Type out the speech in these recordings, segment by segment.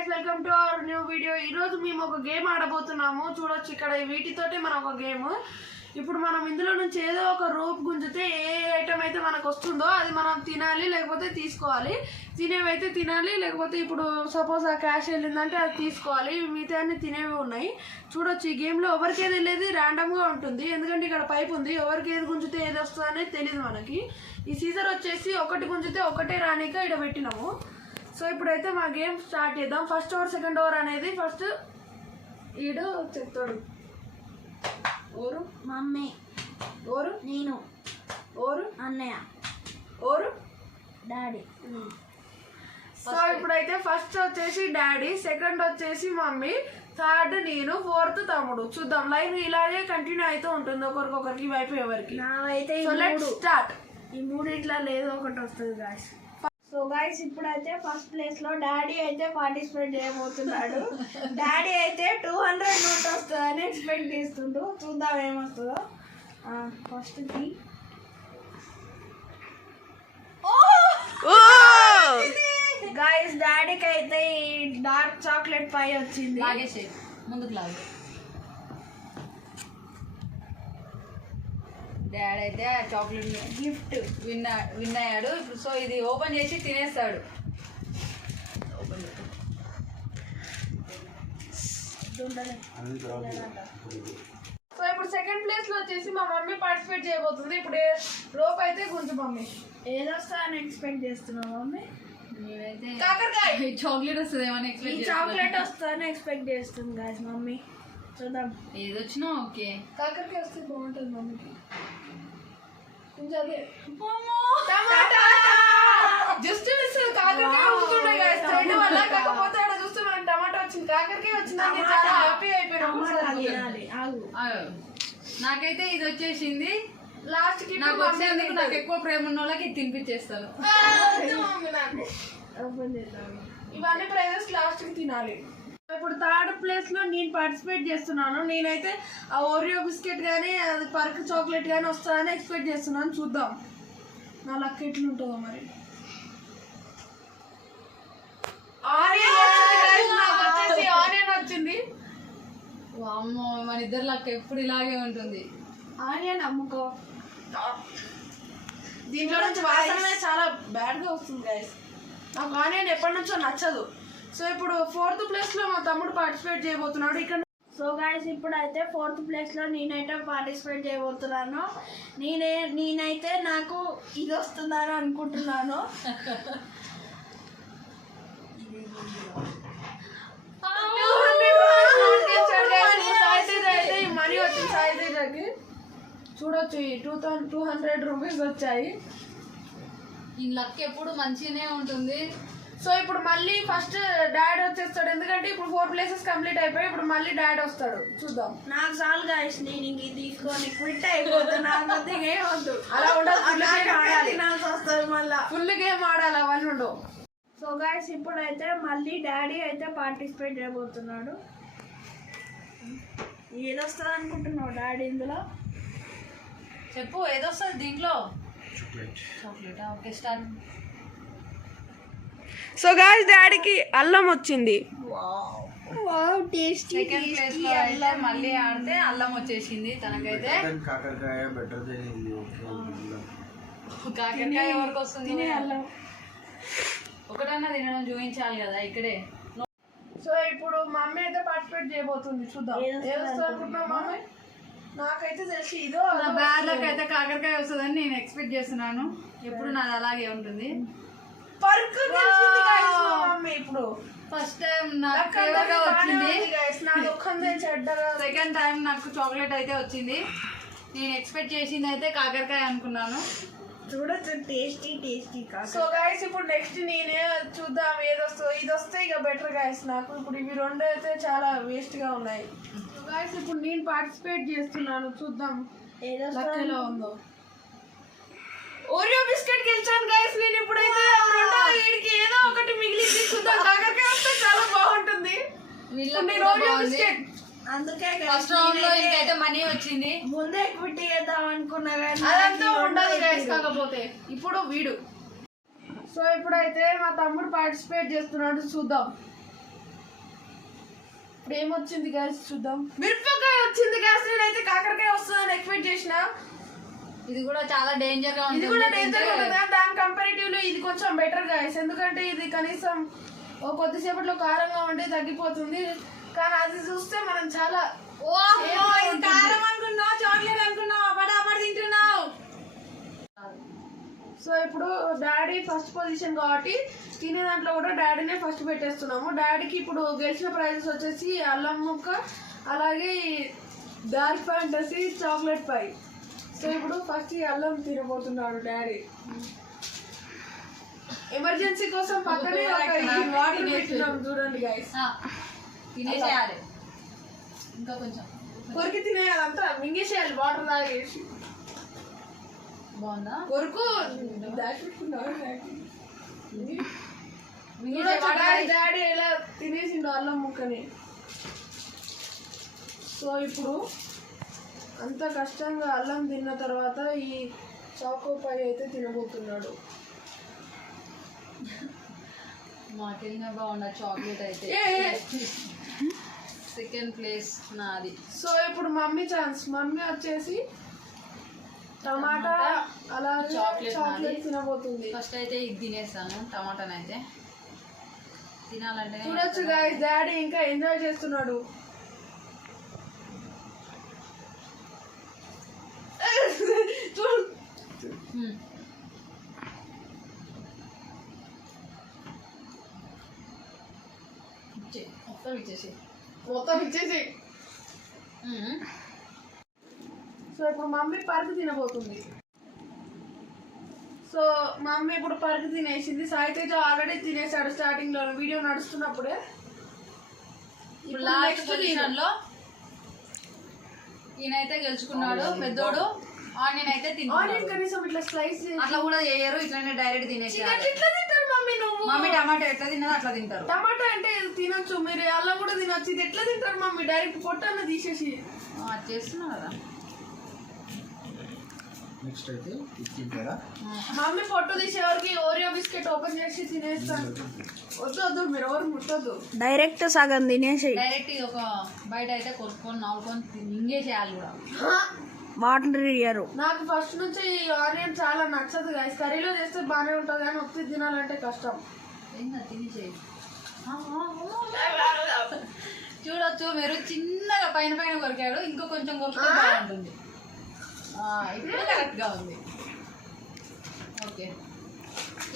Guys welcome to our new video. ఈరోజు మేము ఒక గేమ్ ఆడబోతున్నాము. చూడొచ్చు ఇక్కడ వీటితోటి మనం ఒక గేమ్. ఇప్పుడు మనం ఇందులో నుంచి ఏదో ఒక రోప్ గుంజితే ఏ ఐటమ్ అయితే మనకు వస్తుందో అది మనం తినాలి లేకపోతే తీసుకోవాలి. తినేవైతే తినాలి లేకపోతే ఇప్పుడు సపోజ్ ఆ క్యాష్ వెళ్ళిందంటే అది తీసుకోవాలి. మిగతా అన్ని తినేవి ఉన్నాయి. చూడొచ్చు ఈ గేమ్లో ఎవరికి ఏది వెళ్ళేది ర్యాండమ్గా ఉంటుంది. ఎందుకంటే ఇక్కడ పైప్ ఉంది. ఎవరికి ఏది గుంజితే ఏది వస్తుంది అనేది తెలియదు మనకి. ఈ సీజర్ వచ్చేసి ఒకటి గుంజితే ఒకటే రానిక ఇక్కడ పెట్టినాము. సో ఇప్పుడైతే మా గేమ్ స్టార్ట్ చేద్దాం. ఫస్ట్ ఓవర్ సెకండ్ ఓవర్ అనేది ఫస్ట్ ఈడు చెప్తాడు. ఓరు మమ్మీ, ఓరు నేను, ఓరు అన్నయ్య, ఓరు డాడీ. సో ఇప్పుడైతే ఫస్ట్ వచ్చేసి డాడీ, సెకండ్ వచ్చేసి మమ్మీ, థర్డ్ నేను, ఫోర్త్ తమ్ముడు. చూద్దాం లైన్ ఇలాగే కంటిన్యూ అయితే ఉంటుంది ఒకరికొకరికి వైపు ఎవరికి. నావైతే స్టార్ట్. ఈ మూడిట్లా లేదో ఒకటి వస్తుంది గాయస్. సో గాయస్ ఇప్పుడైతే ఫస్ట్ ప్లేస్ లో డాడీ అయితే పార్టిసిపేట్ చేయబోతున్నాడు. డాడీ అయితే 200 నోట్ వస్తుందని ఎక్స్పెక్ట్ చేస్తుండు. చూద్దాం ఏమొస్తుందో. ఫస్ట్ గాయస్ డాడీకి అయితే ఈ డార్క్ చాక్లెట్ పై వచ్చింది. ముందుకు లాగే. డాడీ అయితే ఆ చాక్లెట్ గిఫ్ట్ విన్ అయ్యాడు. ఇప్పుడు సో ఇది ఓపెన్ చేసి తినేస్తాడు. సో ఇప్పుడు సెకండ్ ప్లేస్ లో వచ్చేసి మా మమ్మీ పార్టిసిపేట్ చేయబోతుంది. ఇప్పుడు రోప్ అయితే గుంజు మమ్మీ. ఏదొస్తుందని ఎక్స్పెక్ట్ చేస్తున్నావు మమ్మీ? నేనైతే కాకరకాయ చాక్లెట్ వస్తుంది ఏమని ఈ ఎక్స్పెక్ట్ చాక్లెట్ వస్తుందని ఎక్స్పెక్ట్ చేస్తుంది గాయస్ మమ్మీ. చూద్దాం. ఏదొచ్చినా ఓకే. కాకరకాయ వస్తే బాగుంటుంది మమ్మీకి. కొంచెం అదే జస్ట్ మిస్ కాకరకాయ వస్తుండే గాయస్ థ్రెడ్ వల్ల. కాకపోతే అక్కడ చూస్తే మనకి టమాటా వచ్చింది, కాకరకాయ వచ్చిందని చాలా హ్యాపీ అయిపోయినాము. నాకైతే ఇది వచ్చేసింది. లాస్ట్ కి నాకు వచ్చేందుకు నాకు ఎక్కువ ప్రేమ ఉన్న వాళ్ళకి ఇది తినిపించేస్తాను. ఓపెన్ చేద్దాం. ఇవన్నీ ప్రైజెస్ లాస్ట్ కి తినాలి. ఇప్పుడు థర్డ్ ప్లేస్ లో నేను పార్టిసిపేట్ చేస్తున్నాను. నేనైతే ఆ ఓరియో బిస్కెట్ కానీ అది పర్క్ చాక్లెట్ కానీ వస్తుందని ఎక్స్పెక్ట్ చేస్తున్నాను. చూద్దాం నా లక్ ఎట్లుంటుందో మరి. ఆనియన్ వచ్చింది. అమ్మో మన ఇద్దరు లక్ ఎప్పుడు ఇలాగే ఉంటుంది. ఆనియన్ అమ్ముకో. దీంట్లో నుంచి వాసన చాలా బ్యాడ్ గా వస్తుంది గైస్. నాకు ఆనియన్ ఎప్పటి నుంచో నచ్చదు. సో ఇప్పుడు ఫోర్త్ ప్లేస్ లో మా తమ్ముడు పార్టిసిపేట్ చేయబోతున్నాడు. ఇక్కడ సో గాయస్ ఇప్పుడైతే ఫోర్త్ ప్లేస్ లో నేనైతే పార్టిసిపేట్ చేయబోతున్నాను. నేనైతే నాకు ఇది వస్తుందని అనుకుంటున్నాను. మనీ వచ్చింది సాయితేజకి. చూడొచ్చు ఈ 200 రూపీస్ వచ్చాయి. ఈ లక్ ఎప్పుడు మంచిగానే ఉంటుంది. సో ఇప్పుడు మళ్ళీ ఫస్ట్ డాడీ వచ్చేస్తాడు. ఎందుకంటే ఇప్పుడు 4 ప్లేసెస్ కంప్లీట్ అయిపోయి ఇప్పుడు మళ్ళీ డాడీ వస్తాడు. చూద్దాం. నాకు చాలు గాయస్, నేను ఇంక తీసుకొని క్విట్ అయిపోతాను. నాకు ఏమొద్దు. అలా ఉండదు, తినాల్సి వస్తుంది మళ్ళా. ఫుల్ గేమ్ ఆడాలి, అవన్నీ ఉండవు. సో గాయస్ ఇప్పుడైతే మళ్ళీ డాడీ అయితే పార్టిసిపేట్ చేయబోతున్నాడు. ఏదొస్తుంది అనుకుంటున్నావు డాడీ ఇందులో? చెప్పు ఏదొస్తుంది దీంట్లో? Chocolate. Okay start. So guys డాడీకి అల్లం వచ్చింది. Wow tasty. సెకండ్ ప్లేస్ లో అయితే మళ్ళీ ఆడితే అల్లం వచ్చేసింది తనకైతే. కాకరకాయ బెటర్ కాకరకాయ ఎవరికి వస్తుంది? అల్లం ఒకటన్నా తినడం చూపించాలి కదా ఇక్కడే. సో ఇప్పుడు మమ్మీ అయితే పార్టిసిపేట్ చేయబోతుంది. చూద్దాం ఏదొస్తుంది మమ్మీ. నాకైతే తెలిసి ఇదో నా బ్యాడ్ లక్ అయితే కాకరకాయ వస్తుందని నేను ఎక్స్పెక్ట్ చేస్తున్నాను. ఎప్పుడు నాది అలాగే ఉంటుంది. పర్కు గెలిచింది గాయ్స్ మా మమ్మీ. ఇప్పుడు ఫస్ట్ టైం నాకు ఫేవర్ గా వచ్చింది. సెకండ్ టైం నాకు చాక్లెట్ అయితే వచ్చింది. నేను ఎక్స్పెక్ట్ చేసింది అయితే కాకరకాయ అనుకున్నాను. చూడొచ్చు టేస్టీ టేస్టీ. సో గాయస్ ఇప్పుడు నెక్స్ట్ నేనే చూద్దాం ఏదొస్తుందో. ఇది వస్తే ఇక బెటర్ గాయస్ నాకు. ఇప్పుడు ఇవి రెండు అయితే చాలా వేస్ట్ గా ఉన్నాయి. సో గాయస్ ఇప్పుడు నేను పార్టిసిపేట్ చేస్తున్నాను. చూద్దాం ఏదో ఉందో. ఓరియో బిస్కెట్ గెలిచాను గాయస్ నేను. ఇప్పుడైతే వీడికి ఏదో ఒకటి మిగిలింది. చూద్దాం కాకరకాయ వస్తే చాలా బాగుంటుంది. ఓరియో బిస్కెట్ అందుకే ఫస్ట్ రౌండ్ లో ఇంకైతే మనీ వచ్చింది. ముందే క్విట్ చేద్దాం అనుకున్నా కానీ అదంతా ఉండదు గైస్. కాకపోతే ఇప్పుడు వీడు. సో ఇప్పుడైతే మా తమ్ముడు పార్టిసిపేట్ చేస్తున్నాడు. చూద్దాం ఇప్పుడు ఏమొచ్చింది గ్యాస్ చూద్దాం. మిరపకాయ వచ్చింది గ్యాస్. నేనైతే కాకరకాయ వస్తుందని ఎక్స్పెక్ట్ చేసిన. ఇది కూడా చాలా డేంజర్ గా ఇది కూడా డేంజర్ గా ఉంటుంది. దాని కంపారిటివ్లీ ఇది కొంచెం బెటర్ గాయస్. ఎందుకంటే ఇది కనీసం కొద్దిసేపట్లో కారంగా ఉండి తగ్గిపోతుంది. కానీ అది చూస్తే మనం చాలా కారం అనుకున్నావు, చాక్లెట్ అనుకున్నావు, అప్పటి తింటున్నావు. సో ఇప్పుడు డాడీ ఫస్ట్ పొజిషన్ కాబట్టి తినే దాంట్లో కూడా డాడీనే ఫస్ట్ పెట్టేస్తున్నాము. డాడీకి ఇప్పుడు గెలిచిన ప్రైజెస్ వచ్చేసి అల్లం ముక్క, అలాగే డార్క్ ఫ్యాంటసీ, చాక్లెట్ పై. సో ఇప్పుడు ఫస్ట్ ఈ అల్లం తినబోతున్నాడు డాడీ. ఎమర్జెన్సీ కోసం పక్కనే వాటర్ పెట్టినాం చూడండి గైస్. తినేసేయాలి, ఇంకా కొంచెం కొరికి తినేయాలంతా మింగేసేయాలి వాటర్ తాగేసి. బాగుందా? కొరకు డాడీ ఎలా తినేసిండు అల్లం ముక్కని. సో ఇప్పుడు అంత కష్టంగా అల్లం తిన్న తర్వాత ఈ చాకో పై అయితే తినబోతున్నాడు. మాకెళ్ళినా బాగుండ చాక్లెట్ అయితే. సెకండ్ ప్లేస్ నాది. సో ఇప్పుడు మమ్మీ ఛాన్స్. మమ్మీ వచ్చేసి టమాటా అలా చాక్లెట్ తినబోతుంది. ఫస్ట్ అయితే ఇది తినేస్తాను టమాటాని. అయితే తినాలంటే చూడొచ్చు గాయస్, డాడీ ఇంకా ఎంజాయ్ చేస్తున్నాడు. మొత్తం ఇచ్చేసి. సో ఇప్పుడు మమ్మీ పరుగు తినబోతుంది. సో మమ్మీ ఇప్పుడు పరుగు తినేసింది. సాయి తేజ ఆల్రెడీ తినేసాడు స్టార్టింగ్ లో వీడియో నడుస్తున్నప్పుడే. ఇప్పుడు లాస్ట్ పొజిషన్ లో ఈయనైతే గెలుచుకున్నాడు పెద్దోడు. ఆనియన్ అయితే ఆనియన్ కనీసం ఇట్లా స్లైస్ అట్లా కూడా చేయరు, ఇట్లానే డైరెక్ట్ తినేసారు. ఎట్లా తింటారు మమ్మీ నువ్వు? మమ్మీ టమాటా ఎట్లా తిన్నదో అట్లా తింటారు. టమాటా అంటే తినొచ్చు, మీరు అల్లం కూడా తినొచ్చు. ఇది ఎట్లా తింటారు మమ్మీ? డైరెక్ట్ పొట్టన్న తీసేసి చేస్తున్నావు కదా. నెక్స్ట్ అయితే తింటారా? మమ్మీ పొట్టు తీసేవారికి ఓరియో బిస్కెట్ ఓపెన్ చేసి తినేస్తాను. వద్దు మీరు ఎవరు ముట్టొద్దు. డైరెక్ట్ సగం తినేసి డైరెక్ట్ ఒక బయట అయితే కొనుక్కొని నవ్వుకొని మింగేసేయాలి కూడా. వాటర్ ఇయ్యరు. నాకు ఫస్ట్ నుంచి ఈ ఆనియన్ చాలా నచ్చదు గైస్. కర్రీలో చేస్తే బాగానే ఉంటుంది కానీ ఒత్తి తినాలంటే కష్టం. ఏందా తినేసేయి. చూడొచ్చు మీరు చిన్నగా పైన పైన కొరికాడు, ఇంకో కొంచెం కొరికితే బాగుంటుంది. ఇప్పుడు కరెక్ట్గా ఉంది. ఓకే,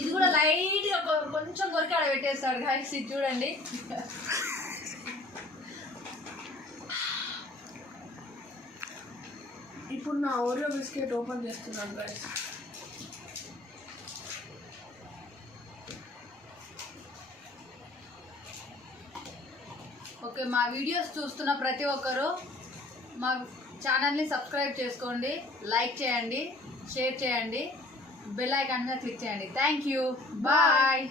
ఇది కూడా లైట్గా కొంచెం కొరికాడ పెట్టేస్తాడు గైస్. ఇది చూడండి. ఇప్పుడు నా ఓరియో బిస్కెట్ ఓపెన్ చేస్తున్నాను గైస్. ఓకే, మా వీడియోస్ చూస్తున్న ప్రతి ఒక్కరు మా ఛానల్ని సబ్స్క్రైబ్ చేసుకోండి, లైక్ చేయండి, షేర్ చేయండి, బెల్ ఐకాన్ మీద క్లిక్ చేయండి. Thank you, bye.